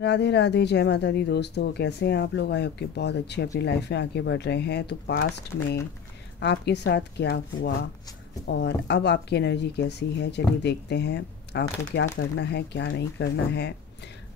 राधे राधे, जय माता दी। दोस्तों, कैसे हैं आप लोग? आई होप कि बहुत अच्छे अपनी लाइफ में आगे बढ़ रहे हैं। तो पास्ट में आपके साथ क्या हुआ और अब आपकी एनर्जी कैसी है, चलिए देखते हैं। आपको क्या करना है, क्या नहीं करना है।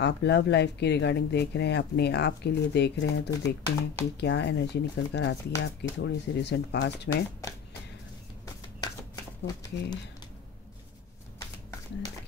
आप लव लाइफ के रिगार्डिंग देख रहे हैं, अपने आप के लिए देख रहे हैं, तो देखते हैं कि क्या एनर्जी निकल कर आती है आपकी थोड़ी सी रिसेंट पास्ट में। ओके,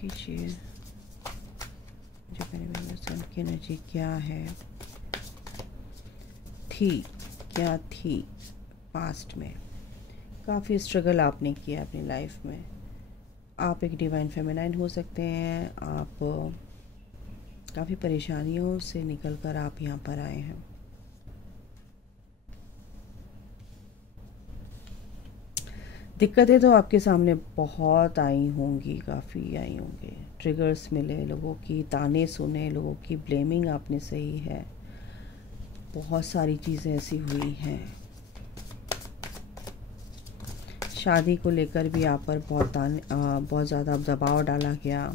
कीजिए जो मेरे सन की एनर्जी क्या है, क्या थी पास्ट में। काफ़ी स्ट्रगल आपने किया अपनी लाइफ में। आप एक डिवाइन फेमिनाइन हो सकते हैं। आप काफ़ी परेशानियों से निकल कर आप यहाँ पर आए हैं। दिक्कतें तो आपके सामने बहुत आई होंगी, काफ़ी आई होंगी। ट्रिगर्स मिले, लोगों की ताने सुने, लोगों की ब्लेमिंग आपने सही है। बहुत सारी चीज़ें ऐसी हुई हैं। शादी को लेकर भी आप पर बहुत ज़्यादा दबाव डाला गया,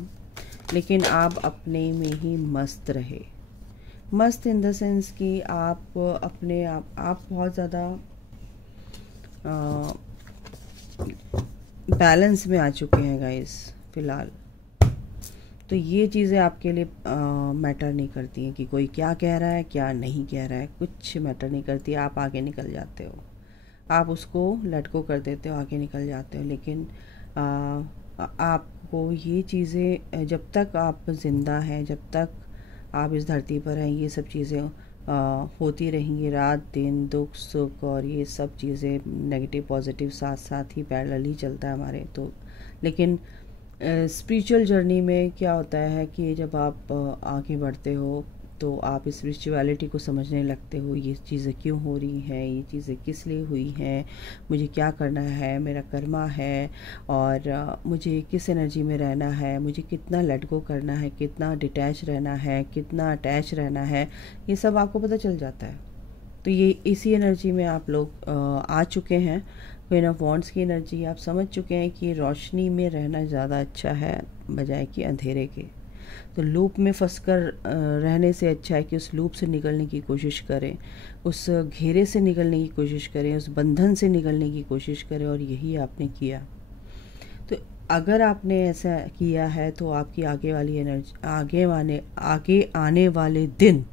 लेकिन आप अपने में ही मस्त रहे। मस्त इन द सेंस कि आप अपने आप बहुत ज़्यादा बैलेंस में आ चुके हैं गाइस फ़िलहाल। तो ये चीज़ें आपके लिए मैटर नहीं करती हैं कि कोई क्या कह रहा है क्या नहीं कह रहा है, कुछ मैटर नहीं करती। आप आगे निकल जाते हो, आप उसको लेट गो कर देते हो, आगे निकल जाते हो। लेकिन आपको ये चीज़ें, जब तक आप ज़िंदा हैं, जब तक आप इस धरती पर हैं, ये सब चीज़ें होती रहेंगी। रात दिन दुख सुख और ये सब चीज़ें नेगेटिव पॉजिटिव साथ साथ ही पैरेलल ही चलता है हमारे। तो लेकिन स्पिरिचुअल जर्नी में क्या होता है कि जब आप आगे बढ़ते हो तो आप स्पिरिचुअलिटी को समझने लगते हो। ये चीज़ें क्यों हो रही हैं, ये चीज़ें किस लिए हुई हैं, मुझे क्या करना है, मेरा कर्मा है, और मुझे किस एनर्जी में रहना है, मुझे कितना लेट गो करना है, कितना डिटैच रहना है, कितना अटैच रहना है, ये सब आपको पता चल जाता है। तो ये इसी एनर्जी में आप लोग आ चुके हैं। क्वीन ऑफ वॉन्ड्स की एनर्जी आप समझ चुके हैं कि रोशनी में रहना ज़्यादा अच्छा है बजाय कि अंधेरे के। तो लूप में फंसकर रहने से अच्छा है कि उस लूप से निकलने की कोशिश करें, उस घेरे से निकलने की कोशिश करें, उस बंधन से निकलने की कोशिश करें, और यही आपने किया। तो अगर आपने ऐसा किया है तो आपकी आगे वाली एनर्जी, आगे आने वाले दिन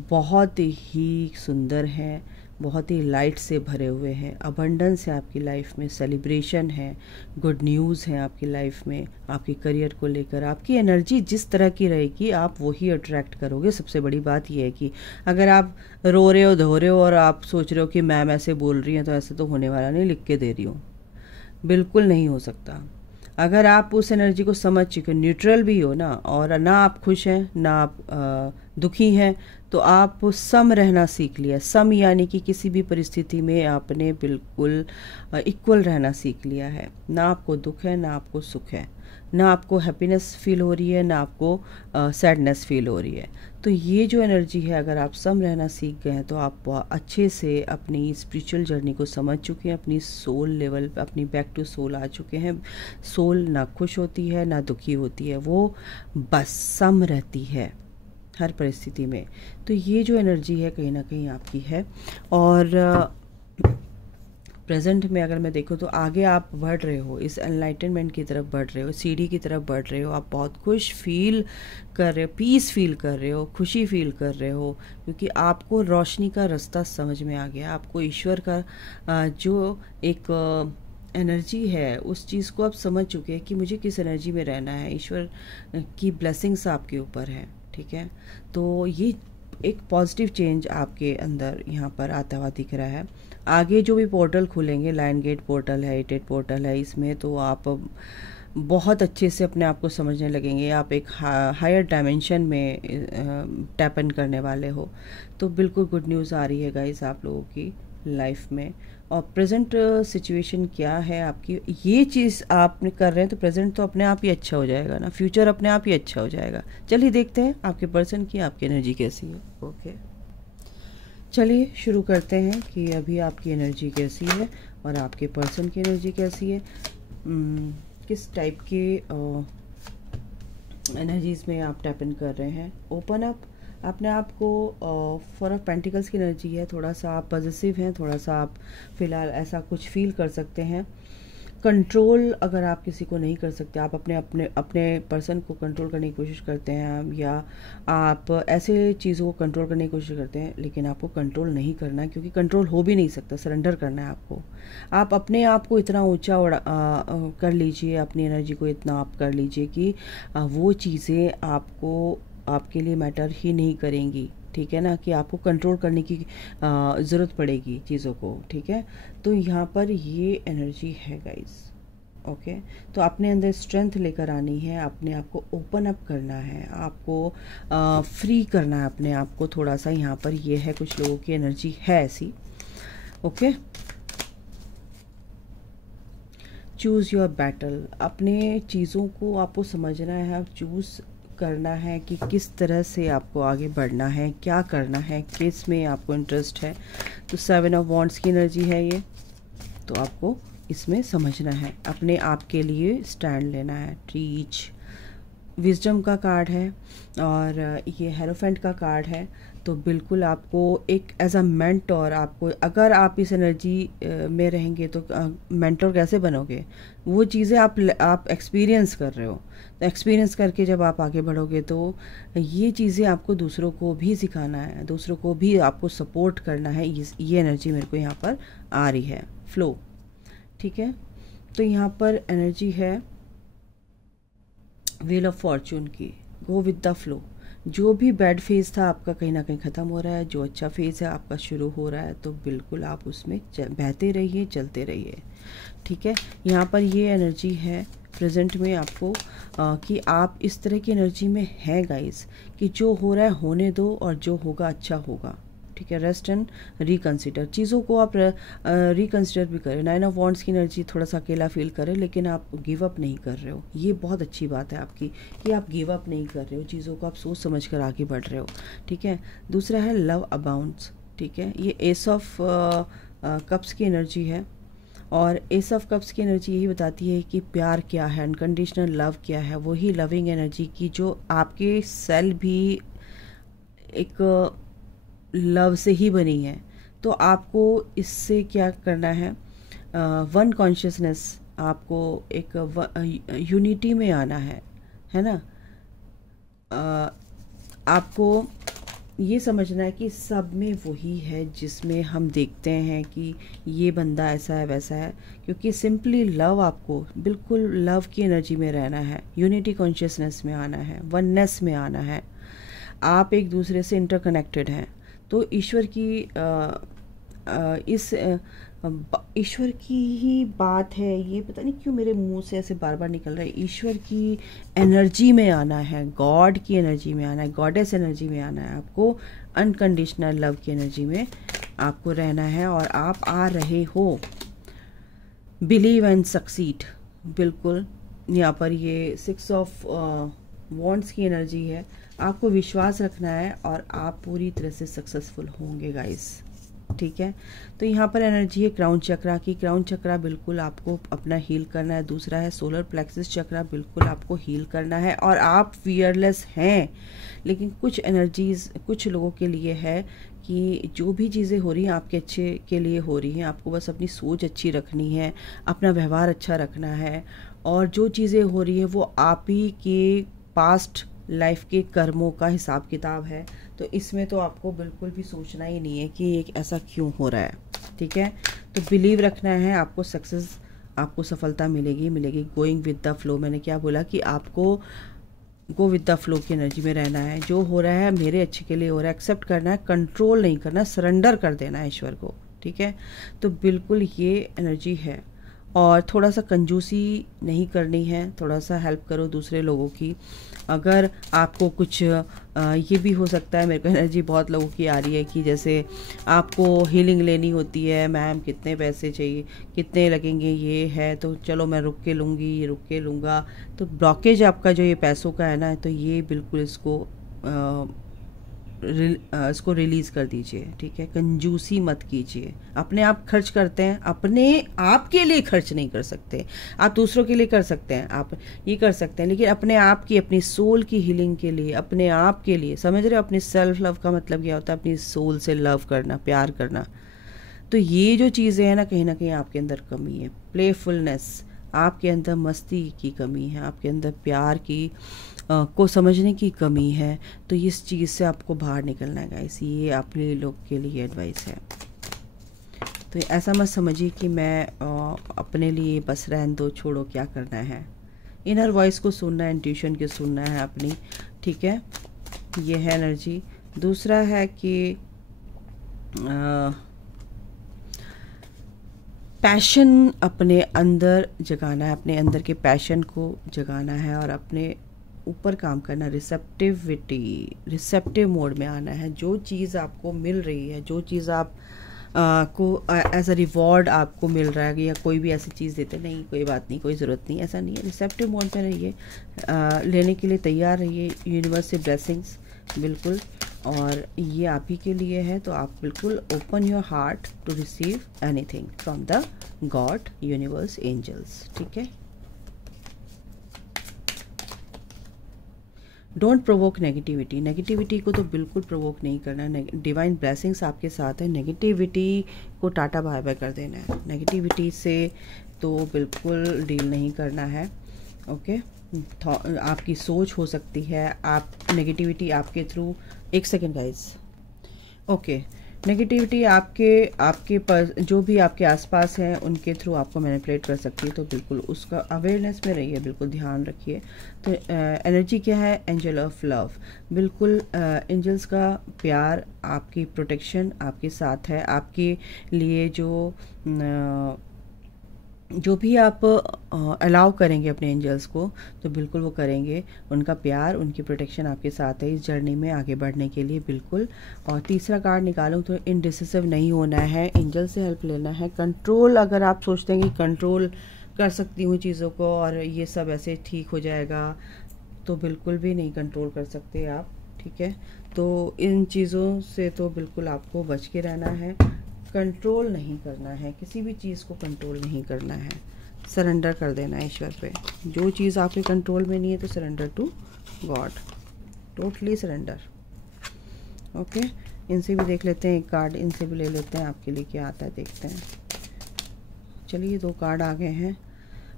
बहुत ही सुंदर हैं, बहुत ही लाइट से भरे हुए हैं। अबंडेंस है आपकी लाइफ में, सेलिब्रेशन है, गुड न्यूज़ है आपकी लाइफ में। आपके करियर को लेकर आपकी एनर्जी जिस तरह की रहेगी आप वही अट्रैक्ट करोगे। सबसे बड़ी बात यह है कि अगर आप रो रहे हो, धो रहे हो और आप सोच रहे हो कि मैम ऐसे बोल रही हैं तो ऐसे तो होने वाला नहीं, लिख के दे रही हूँ, बिल्कुल नहीं हो सकता। अगर आप उस एनर्जी को समझ चुके, न्यूट्रल भी हो ना, और ना आप खुश हैं ना आप दुखी हैं, तो आप सम रहना सीख लिया। सम यानी कि किसी भी परिस्थिति में आपने बिल्कुल इक्वल रहना सीख लिया है। ना आपको दुख है ना आपको सुख है, ना आपको हैप्पीनेस फील हो रही है ना आपको सैडनेस फील हो रही है। तो ये जो एनर्जी है, अगर आप सम रहना सीख गए हैं तो आप अच्छे से अपनी स्पिरिचुअल जर्नी को समझ चुके हैं, अपनी सोल लेवल, अपनी बैक टू सोल आ चुके हैं। सोल ना खुश होती है ना दुखी होती है, वो बस सम रहती है हर परिस्थिति में। तो ये जो एनर्जी है कहीं ना कहीं आपकी है। और प्रेजेंट में अगर मैं देखूँ तो आगे आप बढ़ रहे हो, इस एनलाइटनमेंट की तरफ बढ़ रहे हो, सीढ़ी की तरफ बढ़ रहे हो। आप बहुत खुश फील कर रहे हो, पीस फील कर रहे हो, खुशी फील कर रहे हो, क्योंकि आपको रोशनी का रास्ता समझ में आ गया। आपको ईश्वर का जो एक एनर्जी है उस चीज़ को आप समझ चुके हैं कि मुझे किस एनर्जी में रहना है। ईश्वर की ब्लेसिंग्स आपके ऊपर है, ठीक है। तो ये एक पॉजिटिव चेंज आपके अंदर यहाँ पर आता हुआ दिख रहा है। आगे जो भी पोर्टल खुलेंगे, लाइन गेट पोर्टल है, एटेड पोर्टल है, इसमें तो आप बहुत अच्छे से अपने आप को समझने लगेंगे। आप एक हायर डायमेंशन में टैप इन करने वाले हो। तो बिल्कुल गुड न्यूज़ आ रही है गाइस आप लोगों की लाइफ में। और प्रेजेंट सिचुएशन क्या है आपकी, ये चीज़ आपने कर रहे हैं तो प्रेजेंट तो अपने आप ही अच्छा हो जाएगा ना, फ्यूचर अपने आप ही अच्छा हो जाएगा। चलिए देखते हैं आपके पर्सन की आपकी एनर्जी कैसी है। ओके, चलिए शुरू करते हैं कि अभी आपकी एनर्जी कैसी है और आपके पर्सन की एनर्जी कैसी है। किस टाइप के एनर्जीज़ में आप टैप इन कर रहे हैं। ओपन अप अपने आप को। फॉर ऑफ पेंटिकल्स की एनर्जी है, थोड़ा सा आप पॉजिटिव हैं, थोड़ा सा आप फ़िलहाल ऐसा कुछ फील कर सकते हैं। कंट्रोल अगर आप किसी को नहीं कर सकते, आप अपने अपने अपने पर्सन को कंट्रोल करने की कोशिश करते हैं, या आप ऐसे चीज़ों को कंट्रोल करने की कोशिश करते हैं, लेकिन आपको कंट्रोल नहीं करना है, क्योंकि कंट्रोल हो भी नहीं सकता, सरेंडर करना है आपको। आप अपने आप को इतना ऊंचा कर लीजिए, अपनी एनर्जी को इतना आप कर लीजिए कि वो चीज़ें आपको आपके लिए मैटर ही नहीं करेंगी, ठीक है ना, कि आपको कंट्रोल करने की ज़रूरत पड़ेगी चीज़ों को, ठीक है। तो यहाँ पर ये एनर्जी है गाइस, ओके। तो अपने अंदर स्ट्रेंथ लेकर आनी है, अपने आप को ओपन अप करना है, आपको फ्री करना है अपने आप को थोड़ा सा। यहाँ पर ये है, कुछ लोगों की एनर्जी है ऐसी, ओके। चूज़ योर बैटल, अपने चीज़ों को आपको समझना है, आप चूज़ करना है कि किस तरह से आपको आगे बढ़ना है, क्या करना है, किस में आपको इंटरेस्ट है। तो 7 ऑफ वॉन्ड्स की एनर्जी है ये, तो आपको इसमें समझना है, अपने आप के लिए स्टैंड लेना है। टीच विजडम का कार्ड है, और ये हेरोफेंट का कार्ड है। तो बिल्कुल आपको एक एज अ मेंटोर, आपको अगर आप इस एनर्जी में रहेंगे तो मेंटोर कैसे बनोगे, वो चीज़ें आप एक्सपीरियंस कर रहे हो, तो एक्सपीरियंस करके जब आप आगे बढ़ोगे तो ये चीज़ें आपको दूसरों को भी सिखाना है, दूसरों को भी आपको सपोर्ट करना है। ये एनर्जी मेरे को यहाँ पर आ रही है, फ्लो, ठीक है। तो यहाँ पर एनर्जी है व्हील ऑफ फॉर्चून की, गो विद द फ्लो। जो भी बैड फेज था आपका कहीं ना कहीं ख़त्म हो रहा है, जो अच्छा फेज है आपका शुरू हो रहा है, तो बिल्कुल आप उसमें बहते रहिए, चलते रहिए, ठीक है। यहाँ पर ये एनर्जी है प्रेजेंट में आपको कि आप इस तरह की एनर्जी में हैं गाइस, कि जो हो रहा है होने दो, और जो होगा अच्छा होगा, ठीक है। रेस्ट एंड रिकंसिडर, चीज़ों को आप रिकंसिडर भी करें। 9 ऑफ वॉन्ड्स की एनर्जी, थोड़ा सा अकेला फील करें, लेकिन आप गिव अप नहीं कर रहे हो, ये बहुत अच्छी बात है आपकी, कि आप गिव अप नहीं कर रहे हो, चीज़ों को आप सोच समझ कर आगे बढ़ रहे हो, ठीक है। दूसरा है लव अबाउंड्स, ठीक है। ये एस ऑफ कप्स की एनर्जी है, और एस ऑफ कप्स की एनर्जी यही बताती है कि प्यार क्या है, अनकंडीशनल लव क्या है, वही लविंग एनर्जी की जो आपके सेल भी एक लव से ही बनी है। तो आपको इससे क्या करना है, वन कॉन्शियसनेस, आपको एक यूनिटी में आना है ना। आपको ये समझना है कि सब में वही है, जिसमें हम देखते हैं कि ये बंदा ऐसा है वैसा है, क्योंकि सिंपली लव, आपको बिल्कुल लव की एनर्जी में रहना है, यूनिटी कॉन्शियसनेस में आना है, वननेस में आना है। आप एक दूसरे से इंटरकनेक्टेड हैं, तो ईश्वर की ईश्वर की ही बात है, ये पता नहीं क्यों मेरे मुंह से ऐसे बार बार निकल रहा है। ईश्वर की एनर्जी में आना है, गॉड की एनर्जी में आना है, गॉडेस एनर्जी में आना है, आपको अनकंडीशनल लव की एनर्जी में आपको रहना है, और आप आ रहे हो। बिलीव एंड सक्सीड, बिल्कुल यहाँ पर ये 6 ऑफ वॉन्ड्स की एनर्जी है, आपको विश्वास रखना है, और आप पूरी तरह से सक्सेसफुल होंगे गाइस, ठीक है। तो यहाँ पर एनर्जी है क्राउन चक्रा की, क्राउन चक्रा बिल्कुल आपको अपना हील करना है। दूसरा है सोलर प्लेक्सिस चक्रा, बिल्कुल आपको हील करना है, और आप फियरलेस हैं। लेकिन कुछ एनर्जीज कुछ लोगों के लिए है कि जो भी चीज़ें हो रही हैं आपके अच्छे के लिए हो रही हैं, आपको बस अपनी सोच अच्छी रखनी है, अपना व्यवहार अच्छा रखना है, और जो चीज़ें हो रही हैं वो आप ही के पास्ट लाइफ के कर्मों का हिसाब किताब है। तो इसमें तो आपको बिल्कुल भी सोचना ही नहीं है कि ये ऐसा क्यों हो रहा है, ठीक है। तो बिलीव रखना है, आपको सक्सेस, आपको सफलता मिलेगी मिलेगी। गोइंग विद द फ्लो, मैंने क्या बोला कि आपको गो विद द फ्लो की एनर्जी में रहना है। जो हो रहा है मेरे अच्छे के लिए हो रहा है, एक्सेप्ट करना है, कंट्रोल नहीं करना, सरेंडर कर देना है ईश्वर को, ठीक है। तो बिल्कुल ये एनर्जी है, और थोड़ा सा कंजूसी नहीं करनी है, थोड़ा सा हेल्प करो दूसरे लोगों की। अगर आपको कुछ ये भी हो सकता है, मेरे को एनर्जी बहुत लोगों की आ रही है कि जैसे आपको हीलिंग लेनी होती है, मैम कितने पैसे चाहिए, कितने लगेंगे, ये है तो चलो मैं रुक के लूँगी, ये रुक के लूँगा। तो ब्लॉकेज आपका जो ये पैसों का है ना, तो ये बिल्कुल इसको इसको रिलीज़ कर दीजिए, ठीक है। कंजूसी मत कीजिए। अपने आप खर्च करते हैं, अपने आप के लिए खर्च नहीं कर सकते। आप दूसरों के लिए कर सकते हैं, आप ये कर सकते हैं, लेकिन अपने आप की, अपनी सोल की हीलिंग के लिए, अपने आप के लिए, समझ रहे हो? अपनी सेल्फ लव का मतलब क्या होता है? अपनी सोल से लव करना, प्यार करना। तो ये जो चीज़ें हैं ना कहीं आपके अंदर कमी है। प्लेफुलनेस, आपके अंदर मस्ती की कमी है, आपके अंदर प्यार की को समझने की कमी है। तो इस चीज़ से आपको बाहर निकलना है गाइस। ये अपने लोग के लिए एडवाइस है। तो ऐसा मत समझिए कि मैं अपने लिए बस रहन दो, छोड़ो, क्या करना है। इनर वॉइस को सुनना है, इंट्यूशन को सुनना है अपनी, ठीक है। ये है एनर्जी। दूसरा है कि पैशन अपने अंदर जगाना है, अपने अंदर के पैशन को जगाना है और अपने ऊपर काम करना। रिसेप्टिव मोड में आना है। जो चीज़ आपको मिल रही है, जो चीज़ आप को एज अ रिवॉर्ड आपको मिल रहा है, या कोई भी ऐसी चीज़ देते नहीं, कोई बात नहीं, कोई ज़रूरत नहीं, ऐसा नहीं है। रिसेप्टिव मोड में रहिए, लेने के लिए तैयार रहिए यूनिवर्स से ब्लेसिंग्स, बिल्कुल। और ये आप ही के लिए है, तो आप बिल्कुल open your heart to receive anything from the God, universe, angels, ठीक है। Don't provoke negativity. नेगेटिविटी को तो बिल्कुल प्रोवोक नहीं करना है। डिवाइन ब्लेसिंग्स आपके साथ है। नेगेटिविटी को टाटा बाय बाय कर देना है। नेगेटिविटी से तो बिल्कुल डील नहीं करना है, ओके। आपकी सोच हो सकती है, आप नेगेटिविटी आपके थ्रू, एक सेकेंड गाइज, ओके। नेगेटिविटी आपके जो भी आपके आसपास हैं उनके थ्रू आपको मैनिपुलेट कर सकती है, तो बिल्कुल उसका अवेयरनेस में रहिए, बिल्कुल ध्यान रखिए। तो एनर्जी क्या है? Angel of love. बिल्कुल एंजल्स का प्यार, आपकी प्रोटेक्शन आपके साथ है। आपके लिए जो भी आप अलाउ करेंगे अपने एंजल्स को, तो बिल्कुल वो करेंगे। उनका प्यार, उनकी प्रोटेक्शन आपके साथ है इस जर्नी में आगे बढ़ने के लिए, बिल्कुल। और तीसरा कार्ड निकालूं तो इनडिसिसिव नहीं होना है, एंजल से हेल्प लेना है। कंट्रोल, अगर आप सोचते हैं कि कंट्रोल कर सकती हूँ चीज़ों को और ये सब ऐसे ठीक हो जाएगा, तो बिल्कुल भी नहीं कंट्रोल कर सकते आप, ठीक है। तो इन चीज़ों से तो बिल्कुल आपको बच के रहना है। कंट्रोल नहीं करना है, किसी भी चीज़ को कंट्रोल नहीं करना है। सरेंडर कर देना है ईश्वर पे। जो चीज़ आपके कंट्रोल में नहीं है तो surrender to God, totally surrender, okay. इनसे भी देख लेते हैं एक कार्ड, इनसे भी ले लेते हैं आपके लिए क्या आता है, देखते हैं। चलिए 2 कार्ड आ गए हैं।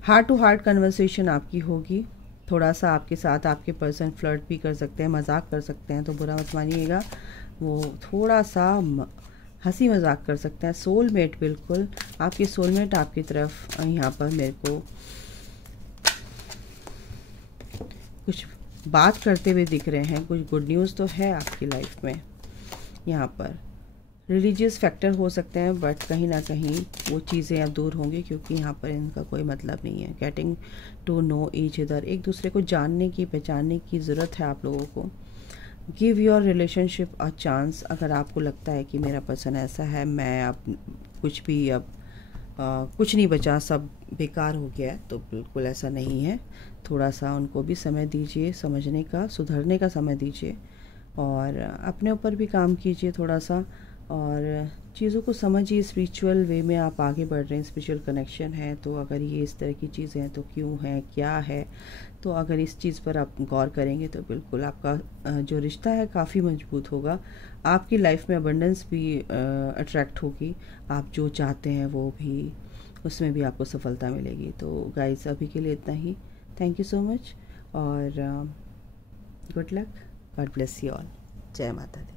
हार्ट टू हार्ट कन्वर्सेशन आपकी होगी। थोड़ा सा आपके साथ आपके पर्सन फ्लर्ट भी कर सकते हैं, मजाक कर सकते हैं, तो बुरा मत मानिएगा। वो थोड़ा सा हंसी मजाक कर सकते हैं। सोलमेट, बिल्कुल आपके सोलमेट आपकी तरफ यहाँ पर मेरे को कुछ बात करते हुए दिख रहे हैं। कुछ गुड न्यूज़ तो है आपकी लाइफ में। यहाँ पर रिलीजियस फैक्टर हो सकते हैं, बट कहीं ना कहीं वो चीज़ें अब दूर होंगी, क्योंकि यहाँ पर इनका कोई मतलब नहीं है। Getting to know each other, एक दूसरे को जानने की, पहचानने की ज़रूरत है आप लोगों को। Give your relationship a chance. अगर आपको लगता है कि मेरा पर्सन ऐसा है, मैं अब कुछ नहीं बचा, सब बेकार हो गया है, तो बिल्कुल ऐसा नहीं है। थोड़ा सा उनको भी समय दीजिए, समझने का, सुधरने का समय दीजिए, और अपने ऊपर भी काम कीजिए थोड़ा सा, और चीज़ों को समझिए। स्पिरिचुअल वे में आप आगे बढ़ रहे हैं, स्पिरिचुअल कनेक्शन है, तो अगर ये इस तरह की चीज़ें हैं तो क्यों है, क्या है, तो अगर इस चीज़ पर आप गौर करेंगे तो बिल्कुल आपका जो रिश्ता है काफ़ी मजबूत होगा। आपकी लाइफ में अबंडेंस भी अट्रैक्ट होगी। आप जो चाहते हैं वो भी, उसमें भी आपको सफलता मिलेगी। तो गाइस अभी के लिए इतना ही। थैंक यू सो मच और good luck. God bless you all. जय माता दी।